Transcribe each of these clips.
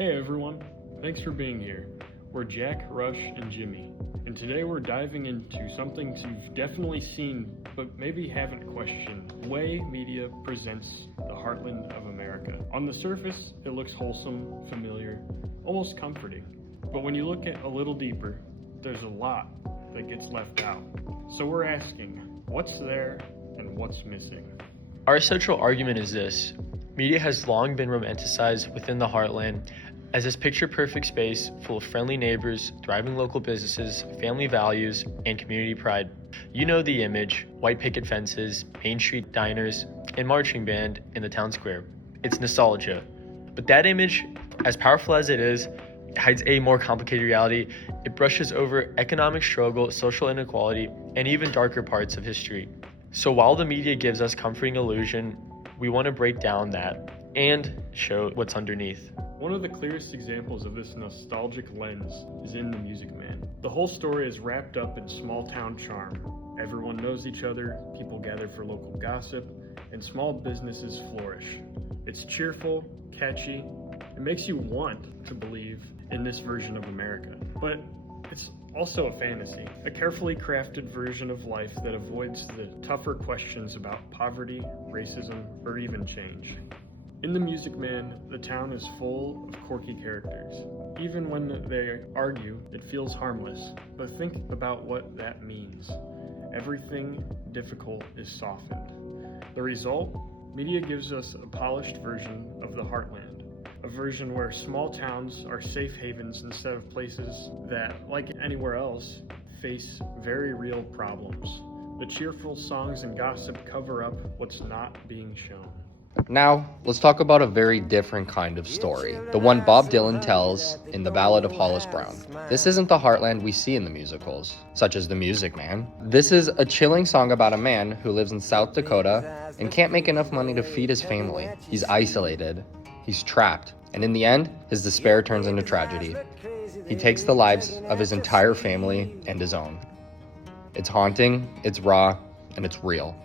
Hey everyone, thanks for being here. We're Jack, Rush, and Jimmy, and today we're diving into something you've definitely seen but maybe haven't questioned: the way media presents the heartland of America. On the surface, it looks wholesome, familiar, almost comforting. But when you look at a little deeper, there's a lot that gets left out. So we're asking, what's there and what's missing? Our central argument is this: media has long been romanticized within the heartland as this picture-perfect space full of friendly neighbors, thriving local businesses, family values, and community pride. You know the image: white picket fences, Main Street diners, and marching band in the town square. It's nostalgia. But that image, as powerful as it is, hides a more complicated reality. It brushes over economic struggle, social inequality, and even darker parts of history. So while the media gives us comforting illusion, we want to break down that and show what's underneath. One of the clearest examples of this nostalgic lens is in The Music Man. The whole story is wrapped up in small town charm. Everyone knows each other, people gather for local gossip, and small businesses flourish. It's cheerful, catchy, it makes you want to believe in this version of America. But it's also a fantasy, a carefully crafted version of life that avoids the tougher questions about poverty, racism, or even change. In The Music Man, the town is full of quirky characters. Even when they argue, it feels harmless. But think about what that means. Everything difficult is softened. The result? Media gives us a polished version of the heartland. A version where small towns are safe havens instead of places that, like anywhere else, face very real problems. The cheerful songs and gossip cover up what's not being shown. Now, let's talk about a very different kind of story, the one Bob Dylan tells in The Ballad of Hollis Brown. This isn't the heartland we see in the musicals, such as The Music Man. This is a chilling song about a man who lives in South Dakota and can't make enough money to feed his family. He's isolated, he's trapped, and in the end, his despair turns into tragedy. He takes the lives of his entire family and his own. It's haunting, it's raw, and it's real.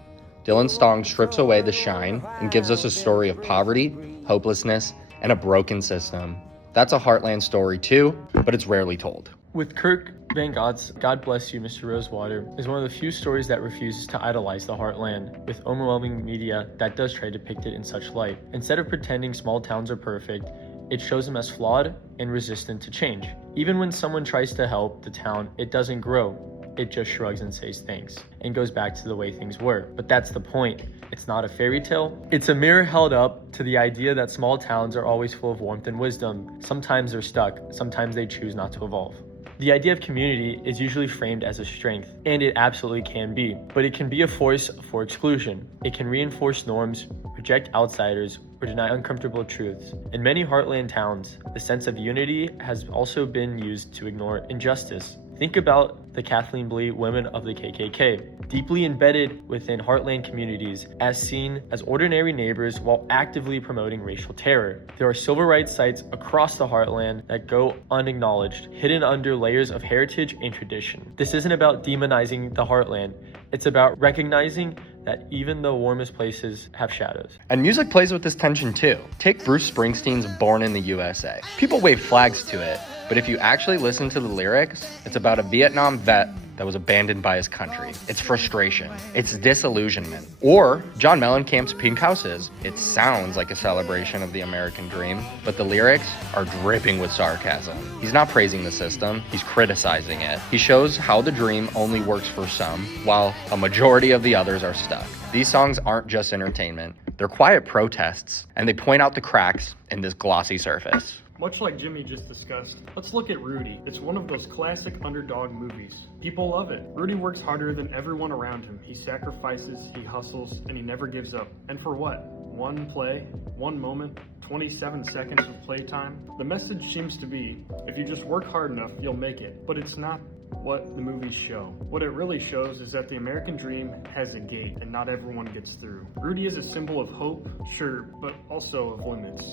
Dylan's song strips away the shine and gives us a story of poverty, hopelessness, and a broken system. That's a heartland story too, but it's rarely told. With Kirk Van Gogh's God Bless You, Mr. Rosewater is one of the few stories that refuses to idolize the heartland, with overwhelming media that does try to depict it in such light. Instead of pretending small towns are perfect, it shows them as flawed and resistant to change. Even when someone tries to help the town, it doesn't grow. It just shrugs and says thanks and goes back to the way things were. But that's the point. It's not a fairy tale. It's a mirror held up to the idea that small towns are always full of warmth and wisdom. Sometimes they're stuck. Sometimes they choose not to evolve. The idea of community is usually framed as a strength, and it absolutely can be, but it can be a force for exclusion. It can reinforce norms, reject outsiders, or deny uncomfortable truths. In many heartland towns, the sense of unity has also been used to ignore injustice. Think about the Kathleen Blee women of the KKK, deeply embedded within heartland communities, as seen as ordinary neighbors while actively promoting racial terror. There are civil rights sites across the heartland that go unacknowledged, hidden under layers of heritage and tradition. This isn't about demonizing the heartland. It's about recognizing that even the warmest places have shadows. And music plays with this tension too. Take Bruce Springsteen's Born in the USA. People wave flags to it, but if you actually listen to the lyrics, it's about a Vietnam vet that was abandoned by his country. It's frustration. It's disillusionment. Or John Mellencamp's Pink Houses. It sounds like a celebration of the American dream, but the lyrics are dripping with sarcasm. He's not praising the system, he's criticizing it. He shows how the dream only works for some, while a majority of the others are stuck. These songs aren't just entertainment, they're quiet protests, and they point out the cracks in this glossy surface. Much like Jimmy just discussed, let's look at Rudy. It's one of those classic underdog movies. People love it. Rudy works harder than everyone around him. He sacrifices, he hustles, and he never gives up. And for what? One play? One moment? 27 seconds of playtime? The message seems to be, if you just work hard enough, you'll make it. But it's not what the movies show. What it really shows is that the American dream has a gate and not everyone gets through. Rudy is a symbol of hope, sure, but also of limits.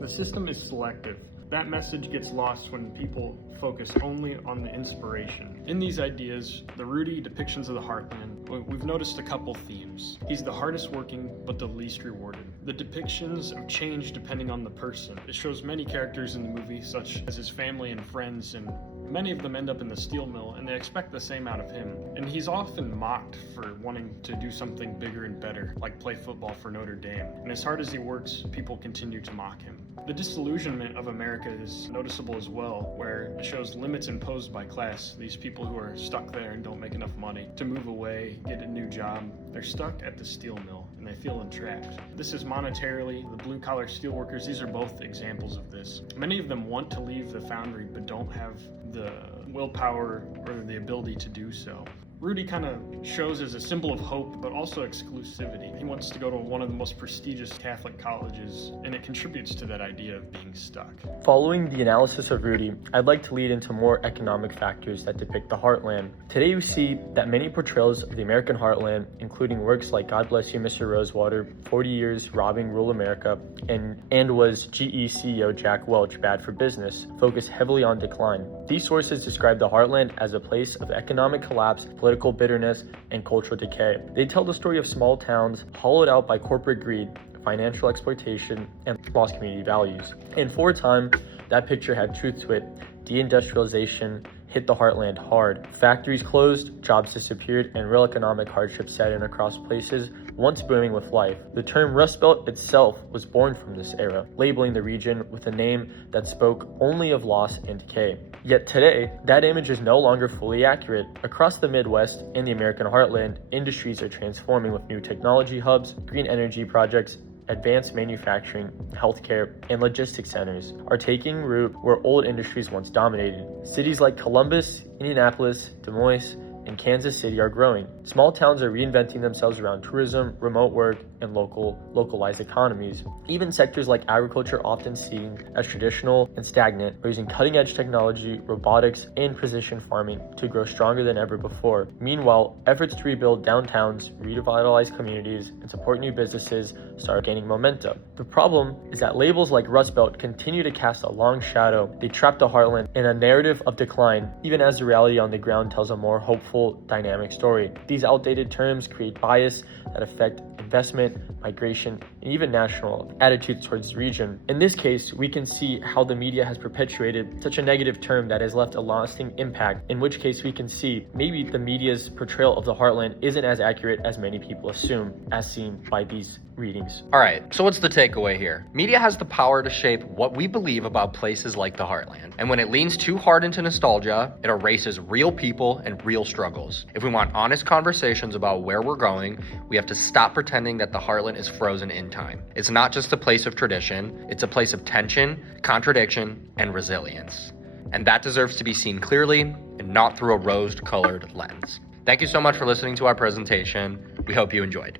The system is selective. That message gets lost when people focus only on the inspiration. In these ideas, the Rudy depictions of the heartland, we've noticed a couple themes. dreams. He's the hardest working, but the least rewarded. The depictions of change depending on the person. It shows many characters in the movie, such as his family and friends, and many of them end up in the steel mill, and they expect the same out of him. And he's often mocked for wanting to do something bigger and better, like play football for Notre Dame. And as hard as he works, people continue to mock him. The disillusionment of America is noticeable as well, where it shows limits imposed by class. These people who are stuck there and don't make enough money to move away, get a new job, they're stuck at the steel mill and they feel entrapped. This is monetarily, the blue-collar steelworkers, these are both examples of this. Many of them want to leave the foundry but don't have the willpower or the ability to do so. Rudy kind of shows as a symbol of hope, but also exclusivity. He wants to go to one of the most prestigious Catholic colleges, and it contributes to that idea of being stuck. Following the analysis of Rudy, I'd like to lead into more economic factors that depict the Heartland. Today we see that many portrayals of the American Heartland, including works like God Bless You, Mr. Rosewater, 40 Years Robbing Rural America, and Was GE CEO Jack Welch Bad for Business, focus heavily on decline. These sources describe the Heartland as a place of economic collapse, political bitterness, and cultural decay. They tell the story of small towns hollowed out by corporate greed, financial exploitation, and lost community values. And for a time, that picture had truth to it. Deindustrialization hit the Heartland hard. Factories closed, jobs disappeared, and real economic hardship set in across places once booming with life. The term Rust Belt itself was born from this era, labeling the region with a name that spoke only of loss and decay. Yet today, that image is no longer fully accurate. Across the Midwest and the American Heartland, industries are transforming with new technology hubs, green energy projects, advanced manufacturing, healthcare, and logistics centers are taking root where old industries once dominated. Cities like Columbus, Indianapolis, Des Moines, and Kansas City are growing. Small towns are reinventing themselves around tourism, remote work, and localized economies. Even sectors like agriculture, often seen as traditional and stagnant, are using cutting-edge technology, robotics, and precision farming to grow stronger than ever before. Meanwhile, efforts to rebuild downtowns, revitalize communities, and support new businesses start gaining momentum. The problem is that labels like Rust Belt continue to cast a long shadow. They trap the Heartland in a narrative of decline, even as the reality on the ground tells a more hopeful, dynamic story. These outdated terms create bias that affect investment, migration, and even national attitudes towards the region. In this case, we can see how the media has perpetuated such a negative term that has left a lasting impact, in which case we can see maybe the media's portrayal of the Heartland isn't as accurate as many people assume, as seen by these readings. Alright, so what's the takeaway here? Media has the power to shape what we believe about places like the Heartland. And when it leans too hard into nostalgia, it erases real people and real struggles. If we want honest conversations about where we're going, we have to stop pretending that the Heartland is frozen in time. It's not just a place of tradition, it's a place of tension, contradiction, and resilience. And that deserves to be seen clearly and not through a rose-colored lens. Thank you so much for listening to our presentation. We hope you enjoyed.